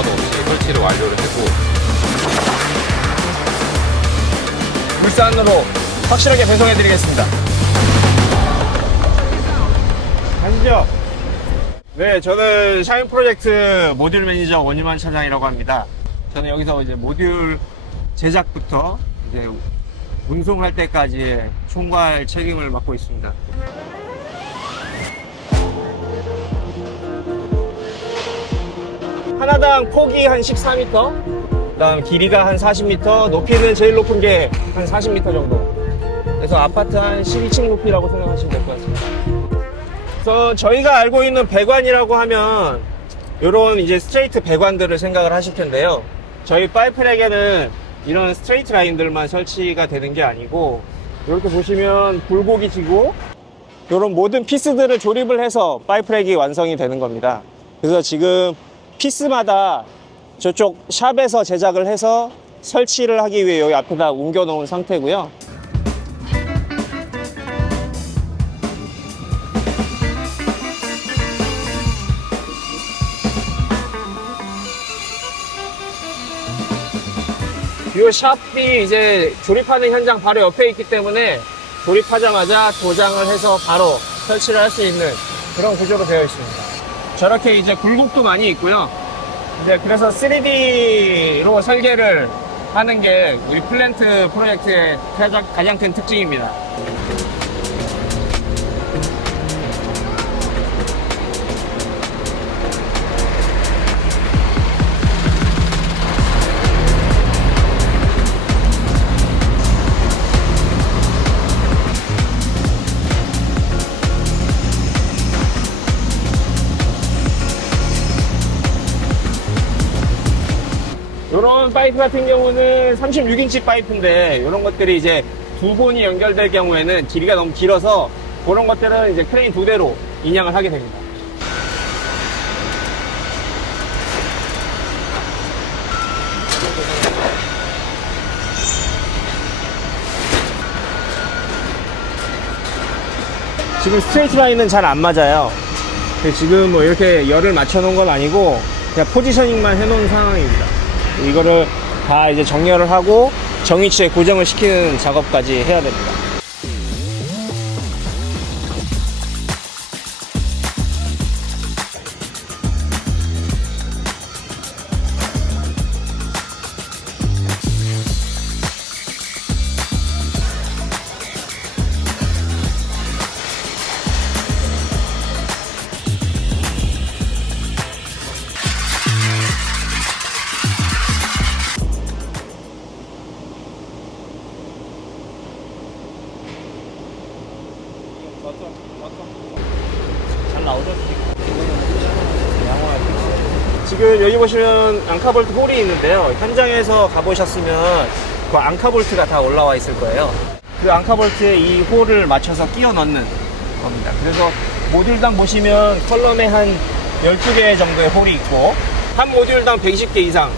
시차도 없이 설치를 완료를 했고 울산으로 확실하게 배송해드리겠습니다. 가시죠. 네, 저는 샤인 프로젝트 모듈 매니저 원희만 차장이라고 합니다. 저는 여기서 이제 모듈 제작부터 이제 운송할 때까지의 총괄 책임을 맡고 있습니다. 하나당 폭이 한 14m, 그다음 길이가 한 40m, 높이는 제일 높은 게 한 40m 정도. 그래서 아파트 한 12층 높이라고 생각하시면 될 것 같습니다. 그래서 저희가 알고 있는 배관이라고 하면 이런 이제 스트레이트 배관들을 생각을 하실 텐데요. 저희 파이프렉에는 이런 스트레이트 라인들만 설치가 되는 게 아니고 이렇게 보시면 굴곡이 지고 이런 모든 피스들을 조립을 해서 파이프렉이 완성이 되는 겁니다. 그래서 지금 피스마다 저쪽 샵에서 제작을 해서 설치를 하기 위해 여기 앞에다 옮겨 놓은 상태고요. 이 샵이 이제 조립하는 현장 바로 옆에 있기 때문에 조립하자마자 도장을 해서 바로 설치를 할 수 있는 그런 구조로 되어 있습니다. 저렇게 이제 굴곡도 많이 있고요. 이제 그래서 3D로 설계를 하는 게 우리 플랜트 프로젝트의 가장, 가장 큰 특징입니다. 이런 파이프 같은 경우는 36인치 파이프인데 이런 것들이 이제 두 본이 연결될 경우에는 길이가 너무 길어서 그런 것들은 이제 크레인 두 대로 인양을 하게 됩니다. 지금 스트레이트 라인은 잘 안 맞아요. 지금 뭐 이렇게 열을 맞춰 놓은 건 아니고 그냥 포지셔닝만 해 놓은 상황입니다. 이거를 다 이제 정렬을 하고 정위치에 고정을 시키는 작업까지 해야 됩니다. 잘 나오죠? 지금 여기 보시면 앙카볼트 홀이 있는데요. 현장에서 가보셨으면 그 앙카볼트가 다 올라와 있을 거예요. 그 앙카볼트에 이 홀을 맞춰서 끼워 넣는 겁니다. 그래서 모듈당 보시면 컬럼에 한 12개 정도의 홀이 있고 한 모듈당 120개 이상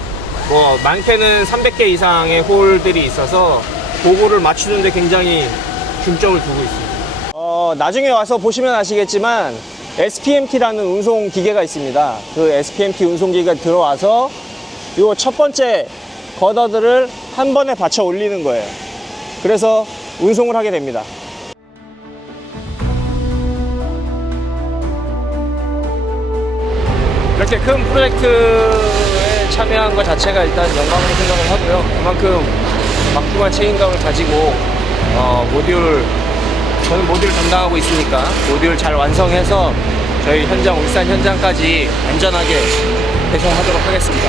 뭐 많게는 300개 이상의 홀들이 있어서 그거를 맞추는데 굉장히 중점을 두고 있습니다. 어, 나중에 와서 보시면 아시겠지만 SPMT라는 운송 기계가 있습니다. 그 SPMT 운송 기계가 들어와서 요첫 번째 거더들을 한 번에 받쳐 올리는 거예요. 그래서 운송을 하게 됩니다. 이렇게 큰 프로젝트에 참여한 것 자체가 일단 영광으로 생각을 하고요. 그만큼 막중한 책임감을 가지고 어, 모듈 저는 모듈 담당하고 있으니까 모듈 잘 완성해서 저희 현장 울산 현장까지 안전하게 배송하도록 하겠습니다.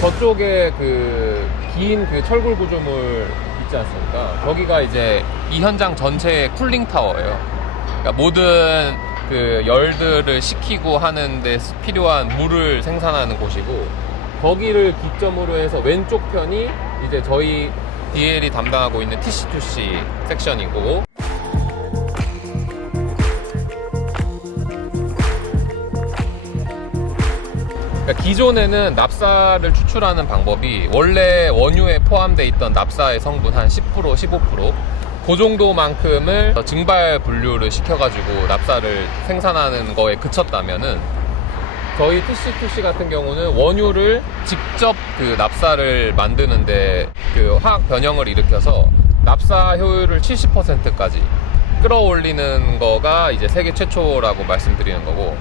저쪽에 그 긴 그 철골 구조물 있지 않습니까? 거기가 이제 이 현장 전체의 쿨링 타워예요. 그러니까 모든 그 열들을 식히고 하는데 필요한 물을 생산하는 곳이고 거기를 기점으로 해서 왼쪽 편이 이제 저희 DL이 담당하고 있는 TC2C 섹션이고. 그러니까 기존에는 납사를 추출하는 방법이 원래 원유에 포함되어 있던 납사의 성분 한 10% 15% 그 정도만큼을 증발 분류를 시켜가지고 납사를 생산하는 거에 그쳤다면은 저희 TC2C 같은 경우는 원유를 직접 그 납사를 만드는데 그 화학 변형을 일으켜서 납사 효율을 70%까지 끌어올리는 거가 이제 세계 최초라고 말씀드리는 거고.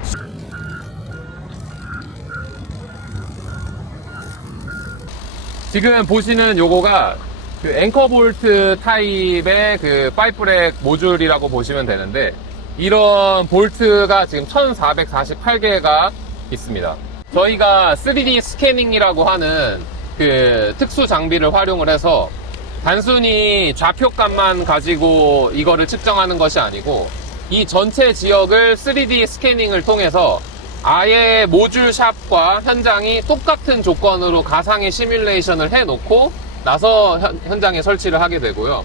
지금 보시는 요거가 그 앵커 볼트 타입의 그 파이프렉 모듈이라고 보시면 되는데 이런 볼트가 지금 1448개가 있습니다. 저희가 3D 스캐닝이라고 하는 그 특수 장비를 활용을 해서 단순히 좌표값만 가지고 이거를 측정하는 것이 아니고 이 전체 지역을 3D 스캐닝을 통해서 아예 모듈 샵과 현장이 똑같은 조건으로 가상의 시뮬레이션을 해놓고 나서 현, 현장에 설치를 하게 되고요.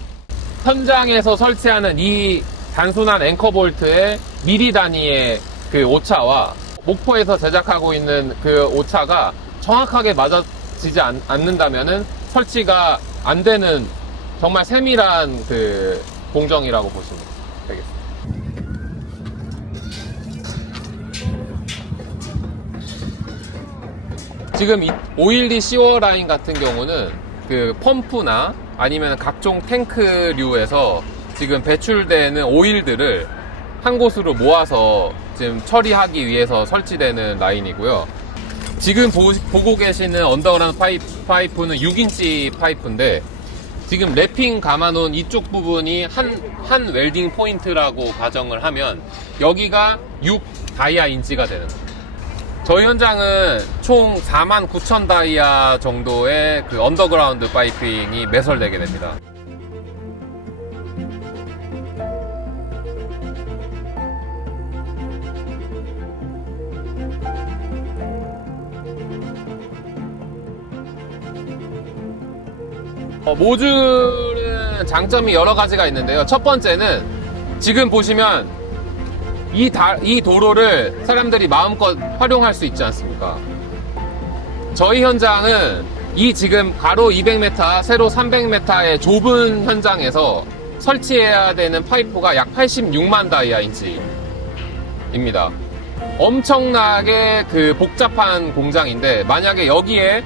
현장에서 설치하는 이 단순한 앵커 볼트의 미리 단위의 그 오차와 목포에서 제작하고 있는 그 오차가 정확하게 맞아지지 않, 않는다면은 설치가 안 되는 정말 세밀한 그 공정이라고 보시면 되겠습니다. 지금 이512 시워 라인 같은 경우는 그 펌프나 아니면 각종 탱크류에서 지금 배출되는 오일들을 한 곳으로 모아서 지금 처리하기 위해서 설치되는 라인이고요. 지금 보, 고 계시는 언더그라운드 파이프, 파이프는 6인치 파이프인데 지금 랩핑 감아놓은 이쪽 부분이 한, 한 웰딩 포인트라고 가정을 하면 여기가 6 다이아 인치가 되는 거예요. 저희 현장은 총 4만 9천 다이아 정도의 그 언더그라운드 파이핑이 매설되게 됩니다. 어, 모듈은 장점이 여러 가지가 있는데요. 첫 번째는 지금 보시면 이, 다- 이 도로를 사람들이 마음껏 활용할 수 있지 않습니까? 저희 현장은 이 지금 가로 200m, 세로 300m의 좁은 현장에서 설치해야 되는 파이프가 약 86만 다이아 인치입니다. 엄청나게 그 복잡한 공장인데 만약에 여기에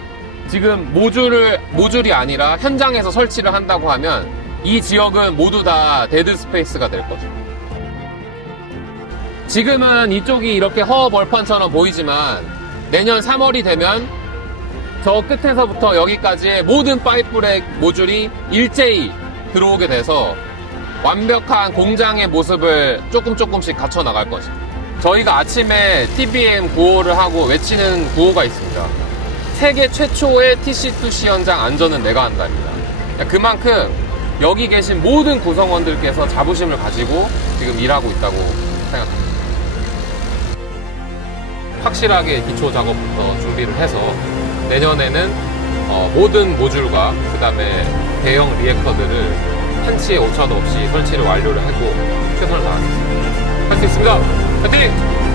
지금 모듈을 모듈이 아니라 현장에서 설치를 한다고 하면 이 지역은 모두 다 데드 스페이스가 될 거죠. 지금은 이쪽이 이렇게 허허 벌판처럼 보이지만 내년 3월이 되면 저 끝에서부터 여기까지의 모든 파이프렉 모듈이 일제히 들어오게 돼서 완벽한 공장의 모습을 조금 조금씩 갖춰 나갈 것입니다. 저희가 아침에 TBM 구호를 하고 외치는 구호가 있습니다. 세계 최초의 TC2C 현장 안전은 내가 한다입니다. 그만큼 여기 계신 모든 구성원들께서 자부심을 가지고 지금 일하고 있다고 생각합니다. 확실하게 기초 작업부터 준비를 해서 내년에는 어, 모든 모듈과 그 다음에 대형 리액터들을 한치의 오차도 없이 설치를 완료를 하고 최선을 다하겠습니다. 할 수 있습니다. 파이팅!